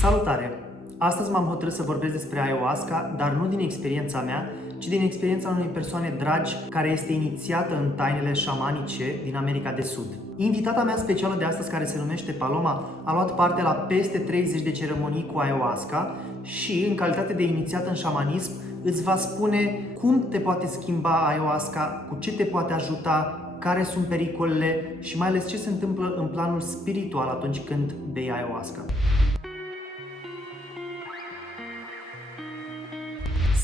Salutare! Astăzi m-am hotărât să vorbesc despre ayahuasca, dar nu din experiența mea, ci din experiența unei persoane dragi care este inițiată în tainele șamanice din America de Sud. Invitata mea specială de astăzi, care se numește Paloma, a luat parte la peste 30 de ceremonii cu ayahuasca și, în calitate de inițiată în șamanism, îți va spune cum te poate schimba ayahuasca, cu ce te poate ajuta, care sunt pericolele și mai ales ce se întâmplă în planul spiritual atunci când bei ayahuasca.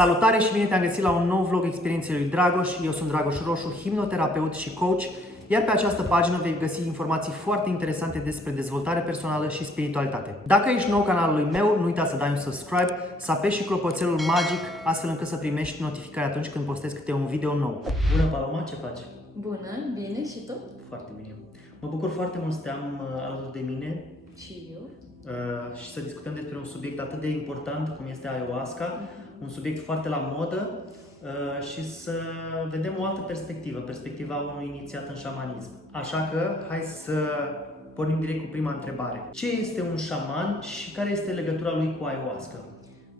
Salutare și bine te-am găsit la un nou vlog Experiențele lui Dragoș. Eu sunt Dragoș Roșu, hipnoterapeut și coach, iar pe această pagină vei găsi informații foarte interesante despre dezvoltare personală și spiritualitate. Dacă ești nou canalului meu, nu uita să dai un subscribe, să apeși și clopoțelul magic, astfel încât să primești notificare atunci când postez câte un video nou. Bună, Paloma, ce faci? Bună, bine, și tu? Foarte bine. Mă bucur foarte mult să te am alături de mine. Și eu. Și să discutăm despre un subiect atât de important cum este ayahuasca, un subiect foarte la modă și să vedem o altă perspectivă, perspectiva unui inițiat în șamanism. Așa că hai să pornim direct cu prima întrebare. Ce este un șaman și care este legătura lui cu ayahuasca?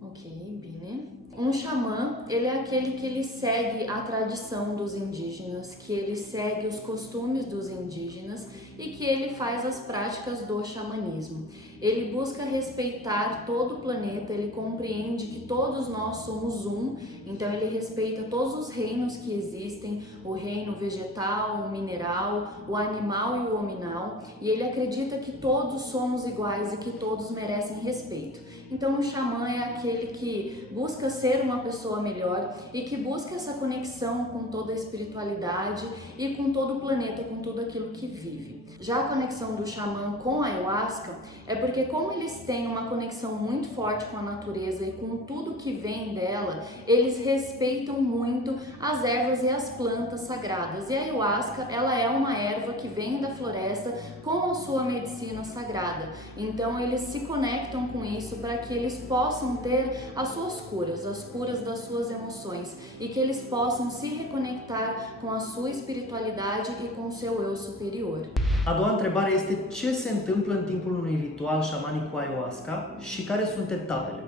Ok, bine. Um xamã, ele é aquele que ele segue a tradição dos indígenas, que ele segue os costumes dos indígenas e que ele faz as práticas do xamanismo. Ele busca respeitar todo o planeta, ele compreende que todos nós somos um, então ele respeita todos os reinos que existem, o reino vegetal, o mineral, o animal e o hominal, e ele acredita que todos somos iguais e que todos merecem respeito. Então o xamã é aquele que busca ser uma pessoa melhor e que busca essa conexão com toda a espiritualidade e com todo o planeta, com tudo aquilo que vive. Já a conexão do xamã com a ayahuasca é porque, como eles têm uma conexão muito forte com a natureza e com tudo que vem dela, eles respeitam muito as ervas e as plantas sagradas. E a ayahuasca, ela é uma erva que vem da floresta com a sua medicina sagrada. Então eles se conectam com isso para que eles possam ter as suas curas, as curas das suas emoções, e que eles possam se reconectar com a sua espiritualidade e com o seu eu superior. A doua întrebare este ce se întâmplă în timpul unui ritual șamanic cu ayahuasca și care sunt etapele?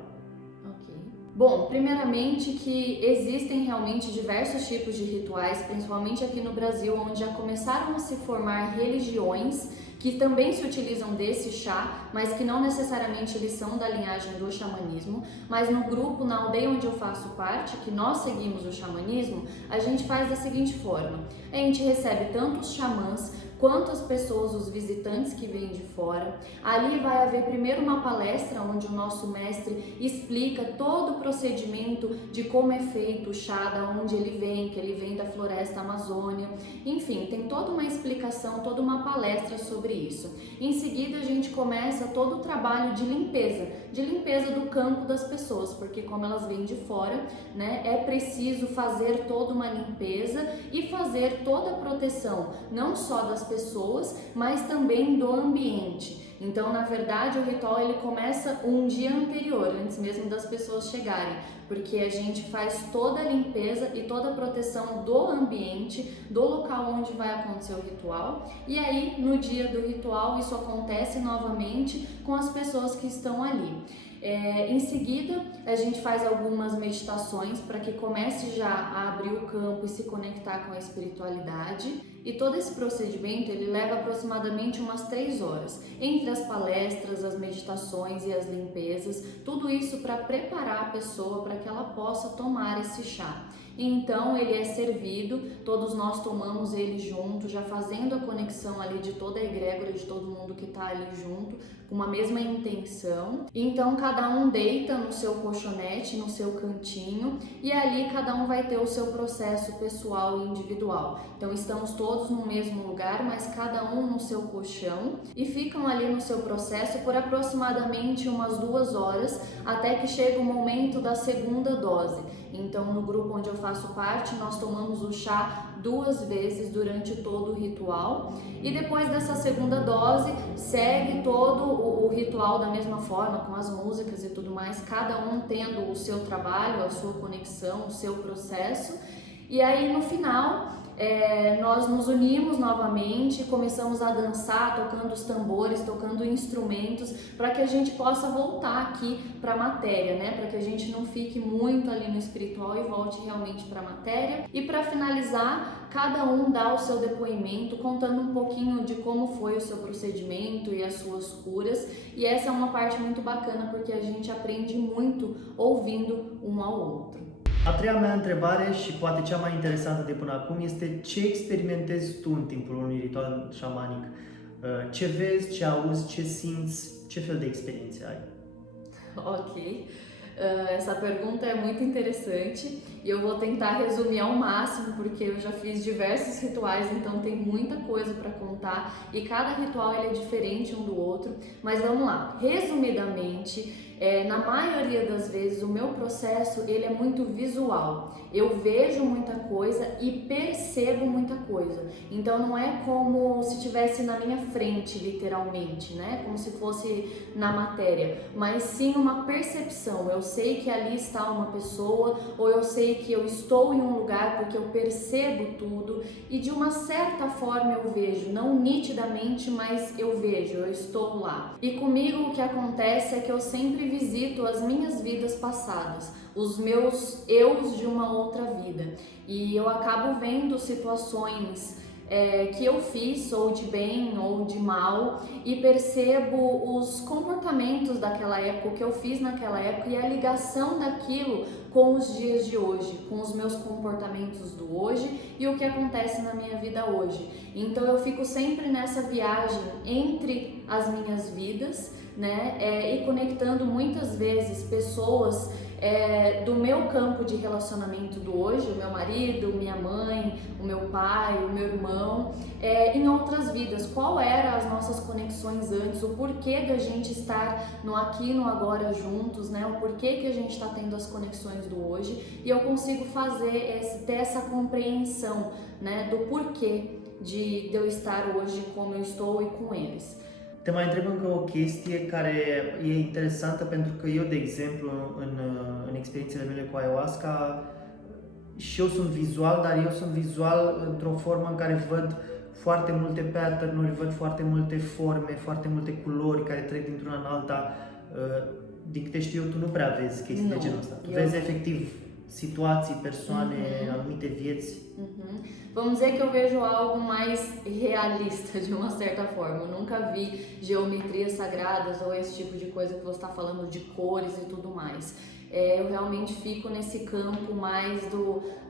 Ok. Bom, primeiramente que existem realmente diversos tipos de rituais, principalmente aqui no Brasil, onde já começaram a se formar religiões que também se utilizam desse chá, mas que não necessariamente eles são da linhagem do xamanismo. Mas no grupo, na aldeia onde eu faço parte, que nós seguimos o xamanismo, a gente faz da seguinte forma: a gente recebe tanto os xamãs quanto as pessoas, os visitantes que vêm de fora. Ali vai haver primeiro uma palestra onde o nosso mestre explica todo o procedimento de como é feito o chá, da onde ele vem, que ele vem da floresta amazônia. Enfim, tem toda uma explicação, toda uma palestra sobre isso. Em seguida, a gente começa todo o trabalho de limpeza do campo das pessoas, porque como elas vêm de fora, né, é preciso fazer toda uma limpeza e fazer toda a proteção, não só das pessoas, mas também do ambiente. Então, na verdade, o ritual ele começa um dia anterior, antes mesmo das pessoas chegarem, porque a gente faz toda a limpeza e toda a proteção do ambiente, do local onde vai acontecer o ritual. E aí, no dia do ritual, isso acontece novamente com as pessoas que estão ali. Em seguida, a gente faz algumas meditações para que comece já a abrir o campo e se conectar com a espiritualidade. E todo esse procedimento ele leva aproximadamente umas 3 horas, entre as palestras, as meditações e as limpezas, tudo isso para preparar a pessoa para que ela possa tomar esse chá. Então ele é servido, todos nós tomamos ele junto, já fazendo a conexão ali de toda a egrégora, de todo mundo que está ali junto, com uma mesma intenção. Então cada um deita no seu colchonete, no seu cantinho, e ali cada um vai ter o seu processo pessoal e individual. Então estamos todos no mesmo lugar, mas cada um no seu colchão, e ficam ali no seu processo por aproximadamente umas 2 horas, até que chega o momento da segunda dose. Então, no grupo onde eu faço parte, nós tomamos o chá 2 vezes durante todo o ritual, e depois dessa segunda dose segue todo o ritual da mesma forma, com as músicas e tudo mais, cada um tendo o seu trabalho, a sua conexão, o seu processo. E aí no final nós nos unimos novamente, começamos a dançar, tocando os tambores, tocando instrumentos, para que a gente possa voltar aqui para a matéria, né? Para que a gente não fique muito ali no espiritual e volte realmente para a matéria. E para finalizar, cada um dá o seu depoimento, contando um pouquinho de como foi o seu procedimento e as suas curas. E essa é uma parte muito bacana, porque a gente aprende muito ouvindo um ao outro. A treia mea întrebare și poate cea mai interesantă de până acum este ce experimentezi tu în timpul unui ritual șamanic? Ce vezi, ce auzi, ce simți, ce fel de experiențe ai? Ok, essa pergunta é muito interessante e eu vou tentar resumir ao máximo porque eu já fiz diversos rituais, então tem muita coisa para contar e cada ritual ele é diferente um do outro, mas vamos lá, resumidamente, na maioria das vezes o meu processo ele é muito visual, eu vejo muita coisa e percebo muita coisa, então não é como se estivesse na minha frente literalmente, né, como se fosse na matéria, mas sim uma percepção, eu sei que ali está uma pessoa ou eu sei que eu estou em um lugar porque eu percebo tudo e de uma certa forma eu vejo, não nitidamente, mas eu vejo, eu estou lá. E comigo o que acontece é que eu sempre visito as minhas vidas passadas, os meus eus de uma outra vida e eu acabo vendo situações que eu fiz, ou de bem ou de mal, e percebo os comportamentos daquela época, o que eu fiz naquela época e a ligação daquilo com os dias de hoje, com os meus comportamentos do hoje e o que acontece na minha vida hoje. Então eu fico sempre nessa viagem entre as minhas vidas, né, e conectando muitas vezes pessoas do meu campo de relacionamento do hoje, o meu marido, minha mãe, o meu pai, o meu irmão, em outras vidas. Qual eram as nossas conexões antes, o porquê da gente estar no aqui e no agora juntos, né? O porquê que a gente está tendo as conexões do hoje e eu consigo ter essa compreensão, né, do porquê de eu estar hoje como eu estou e com eles. Te mai întreb încă o chestie care e interesantă pentru că eu, de exemplu, în experiențele mele cu ayahuasca, și eu sunt vizual, dar eu sunt vizual într-o formă în care văd foarte multe pattern-uri, văd foarte multe forme, foarte multe culori care trec dintr-una în alta. Din câte știu eu, tu nu prea vezi chestii de genul ăsta. Tu vezi efectiv situații, persoane, anumite vieți. Vamos dizer que eu vejo algo mais realista de uma certa forma. Eu nunca vi geometrias sagradas ou esse tipo de coisa que você está falando de cores e tudo mais. Eu realmente fico nesse campo mais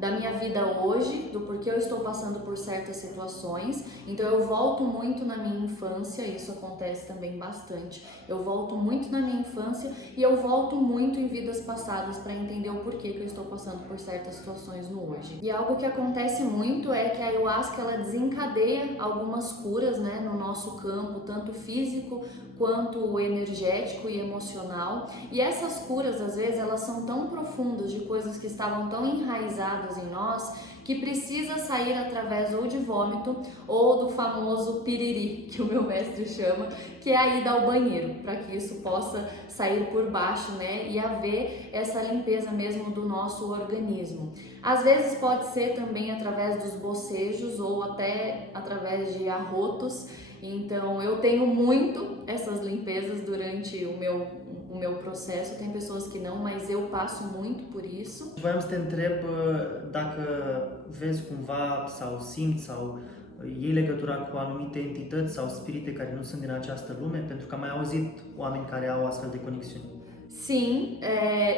da minha vida hoje, do porquê eu estou passando por certas situações. Então eu volto muito na minha infância, isso acontece também bastante. Eu volto muito na minha infância e eu volto muito em vidas passadas para entender o porquê que eu estou passando por certas situações no hoje. E algo que acontece muito é que a ayahuasca ela desencadeia algumas curas, né, no nosso campo, tanto físico quanto energético e emocional. E essas curas, às vezes, elas são tão profundas de coisas que estavam tão enraizadas em nós que precisa sair através ou de vômito ou do famoso piriri, que o meu mestre chama, que é a ida ao banheiro, para que isso possa sair por baixo, né, e haver essa limpeza mesmo do nosso organismo. Às vezes pode ser também através dos bocejos ou até através de arrotos. Então eu tenho muito essas limpezas durante o meu processo, tem pessoas que não, mas eu passo muito por isso. Voiam să te întreb dacă vezi cumva sau simți sau iei legătura cu anumite entități sau spirite care nu sunt din această lume, pentru că am mai auzit oameni care au astfel de conexiuni. Sim,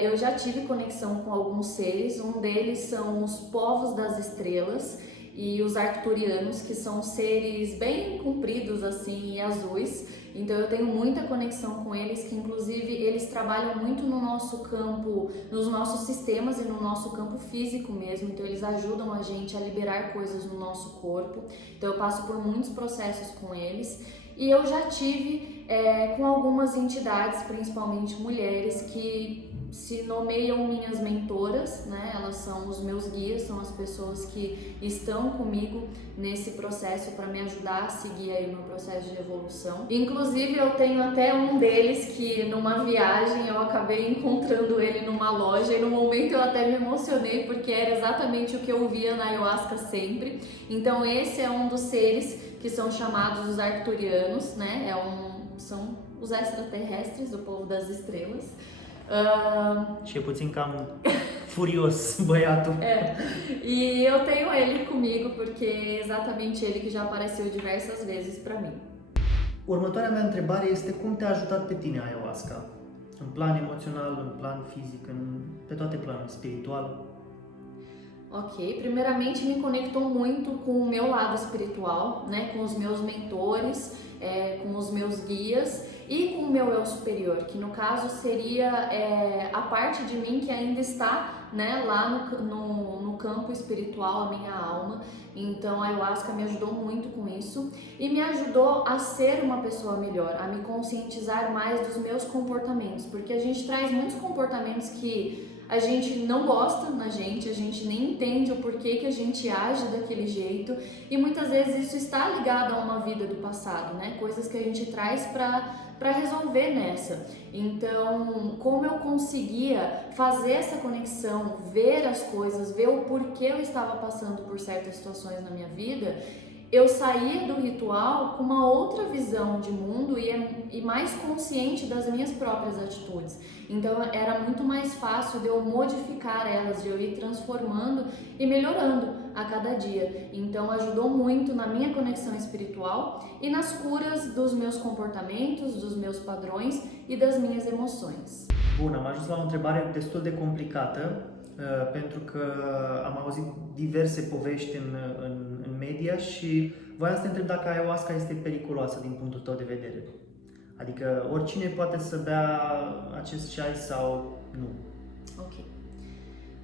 eu já tive conexão com alguns seres, um deles são os povos das estrelas e os arcturianos, que são seres bem compridos assim e azuis. Então eu tenho muita conexão com eles, que inclusive eles trabalham muito no nosso campo, nos nossos sistemas e no nosso campo físico mesmo. Então eles ajudam a gente a liberar coisas no nosso corpo. Então eu passo por muitos processos com eles. E eu já tive com algumas entidades, principalmente mulheres, que se nomeiam minhas mentoras, né? Elas são os meus guias, são as pessoas que estão comigo nesse processo para me ajudar a seguir aí o meu processo de evolução. Inclusive eu tenho até um deles que numa viagem eu acabei encontrando ele numa loja e no momento eu até me emocionei porque era exatamente o que eu via na ayahuasca sempre. Então esse é um dos seres que são chamados os arcturianos, né? São os extraterrestres, do povo das estrelas. Și e puțin cam furios băiatul. E eu tenho ele comigo porque é exatamente ele que já apareceu diversas vezes para mim. Următoarea mea întrebare este cum te-a ajutat pe tine ayahuasca? În plan emoțional, în plan fizic, pe toate planurile, spiritual? Ok, primeiramente me conectou muito com o meu lado espiritual, né, com os meus mentores, com os meus guias e com o meu eu superior, que no caso seria a parte de mim que ainda está, né, lá no campo espiritual, a minha alma. Então a ayahuasca me ajudou muito com isso e me ajudou a ser uma pessoa melhor, a me conscientizar mais dos meus comportamentos, porque a gente traz muitos comportamentos que a gente não gosta na gente, a gente nem entende o porquê que a gente age daquele jeito e muitas vezes isso está ligado a uma vida do passado, né? Coisas que a gente traz para resolver nessa. Então, como eu conseguia fazer essa conexão, ver as coisas, ver o porquê eu estava passando por certas situações na minha vida, eu saía do ritual com uma outra visão de mundo e mais consciente das minhas próprias atitudes. Então era muito mais fácil de eu modificar elas, de eu ir transformando e melhorando a cada dia. Então ajudou muito na minha conexão espiritual e nas curas dos meus comportamentos, dos meus padrões e das minhas emoções. Bun, am ajuns la o întrebare destul de complicată, pentru că am auzit diverse povești în media și voiam să te întreb dacă ayahuasca este periculoasă din punctul tău de vedere. Adică oricine poate să bea acest ceai sau nu? Ok.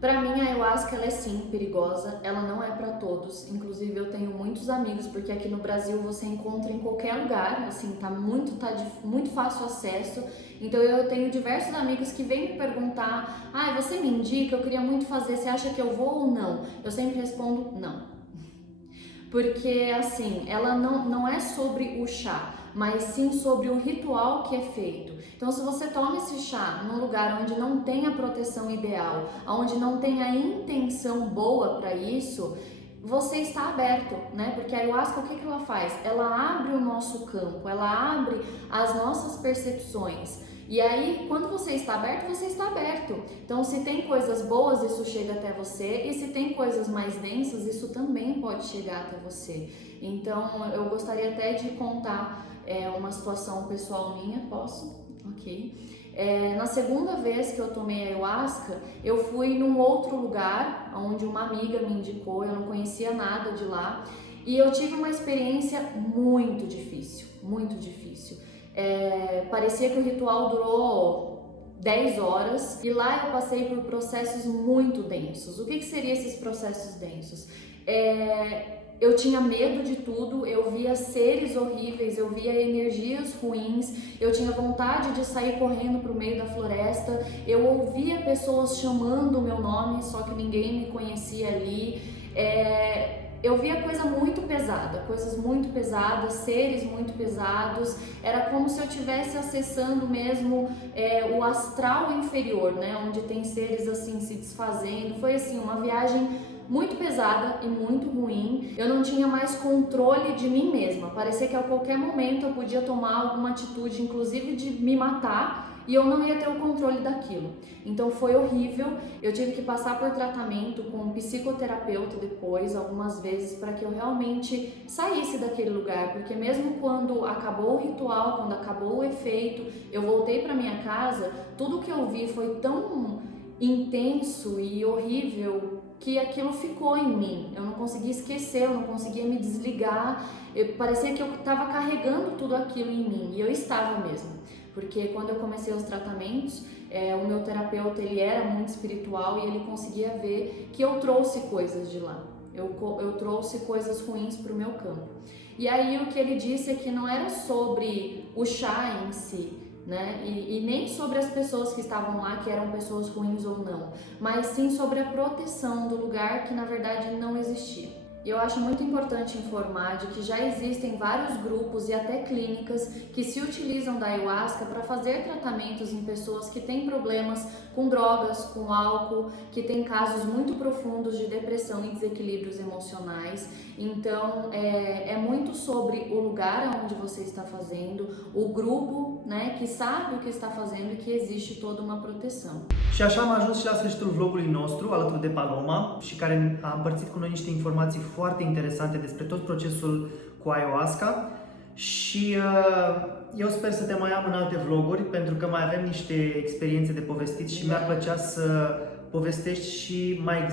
Para mim, a ayahuasca ela é sim perigosa, ela não é para todos. Inclusive, eu tenho muitos amigos, porque aqui no Brasil você encontra em qualquer lugar, assim, tá de muito fácil acesso. Então, eu tenho diversos amigos que vêm me perguntar: você me indica, eu queria muito fazer, você acha que eu vou ou não? Eu sempre respondo não. Porque, assim, ela não é sobre o chá, mas sim sobre o ritual que é feito. Então, se você toma esse chá num lugar onde não tem a proteção ideal, onde não tem a intenção boa para isso, você está aberto, né? Porque a ayahuasca, o que ela faz? Ela abre o nosso campo, ela abre as nossas percepções. E aí, quando você está aberto, você está aberto. Então, se tem coisas boas, isso chega até você. E se tem coisas mais densas, isso também pode chegar até você. Então, eu gostaria até de contar uma situação pessoal minha, posso? Ok. Na segunda vez que eu tomei ayahuasca, eu fui num outro lugar, onde uma amiga me indicou, eu não conhecia nada de lá. E eu tive uma experiência muito difícil, muito difícil. Parecia que o ritual durou 10 horas e lá eu passei por processos muito densos. O que seriam esses processos densos? Eu tinha medo de tudo, eu via seres horríveis, eu via energias ruins, eu tinha vontade de sair correndo para o meio da floresta, eu ouvia pessoas chamando o meu nome, só que ninguém me conhecia ali. Eu via coisas muito pesadas, seres muito pesados, era como se eu estivesse acessando mesmo o astral inferior, né, onde tem seres assim se desfazendo. Foi assim, uma viagem muito pesada e muito ruim. Eu não tinha mais controle de mim mesma, parecia que a qualquer momento eu podia tomar alguma atitude, inclusive de me matar, e eu não ia ter o controle daquilo. Então foi horrível, eu tive que passar por tratamento com um psicoterapeuta depois, algumas vezes, para que eu realmente saísse daquele lugar, porque mesmo quando acabou o ritual, quando acabou o efeito, eu voltei para minha casa, tudo que eu vi foi tão intenso e horrível que aquilo ficou em mim. Eu não conseguia esquecer, eu não conseguia me desligar, parecia que eu estava carregando tudo aquilo em mim, e eu estava mesmo. Porque quando eu comecei os tratamentos, o meu terapeuta ele era muito espiritual e ele conseguia ver que eu trouxe coisas de lá. Eu trouxe coisas ruins para o meu campo. E aí o que ele disse é que não era sobre o chá em si, né? E nem sobre as pessoas que estavam lá, que eram pessoas ruins ou não, mas sim sobre a proteção do lugar que na verdade não existia. E eu acho muito importante informar de que já existem vários grupos e até clínicas que se utilizam da ayahuasca para fazer tratamentos em pessoas que têm problemas com drogas, com álcool, que têm casos muito profundos de depressão e desequilíbrios emocionais. Então, é muito sobre o lugar onde você está fazendo, o grupo, né, que sabe o que está fazendo e que existe toda uma proteção. Și așa am ajuns și la sfârșitul vlogului nostru, alături de Paloma, și care a împărțit cu noi niște informații foarte interesante despre tot procesul cu ayahuasca. Și eu sper să te mai am în alte vloguri, pentru că mai avem niște experiențe de povestit și mi-ar plăcea să povestești și mai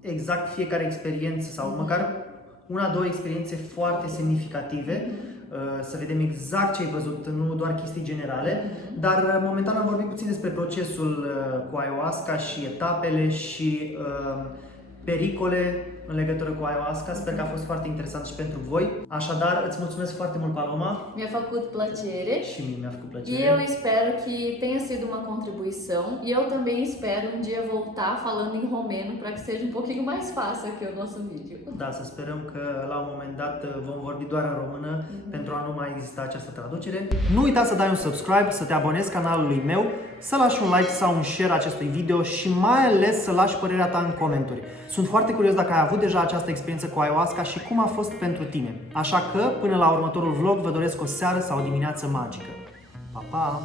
exact fiecare experiență sau măcar una, două experiențe foarte semnificative, să vedem exact ce ai văzut, nu doar chestii generale, dar momentan am vorbit puțin despre procesul cu ayahuasca și etapele și pericole în legătură cu ayahuasca. Sper că a fost foarte interesant și pentru voi. Așadar, îți mulțumesc foarte mult, Paloma. Mi-a făcut plăcere. Și mie mi-a făcut plăcere. E eu espero que tenha sido uma contribuição. E eu também espero um dia voltar falando em romeno para que seja um pouquinho mais fácil aqui o nosso vídeo. Da, să sperăm că la un moment dat vom vorbi doar în română pentru a nu mai exista această traducere. Nu uita să dai un subscribe, să te abonezi canalului meu, să lași un like sau un share acestui video și mai ales să lași părerea ta în comentarii. Sunt foarte curios dacă ai avut deja această experiență cu ayahuasca și cum a fost pentru tine. Așa că, până la următorul vlog, vă doresc o seară sau o dimineață magică. Pa, pa!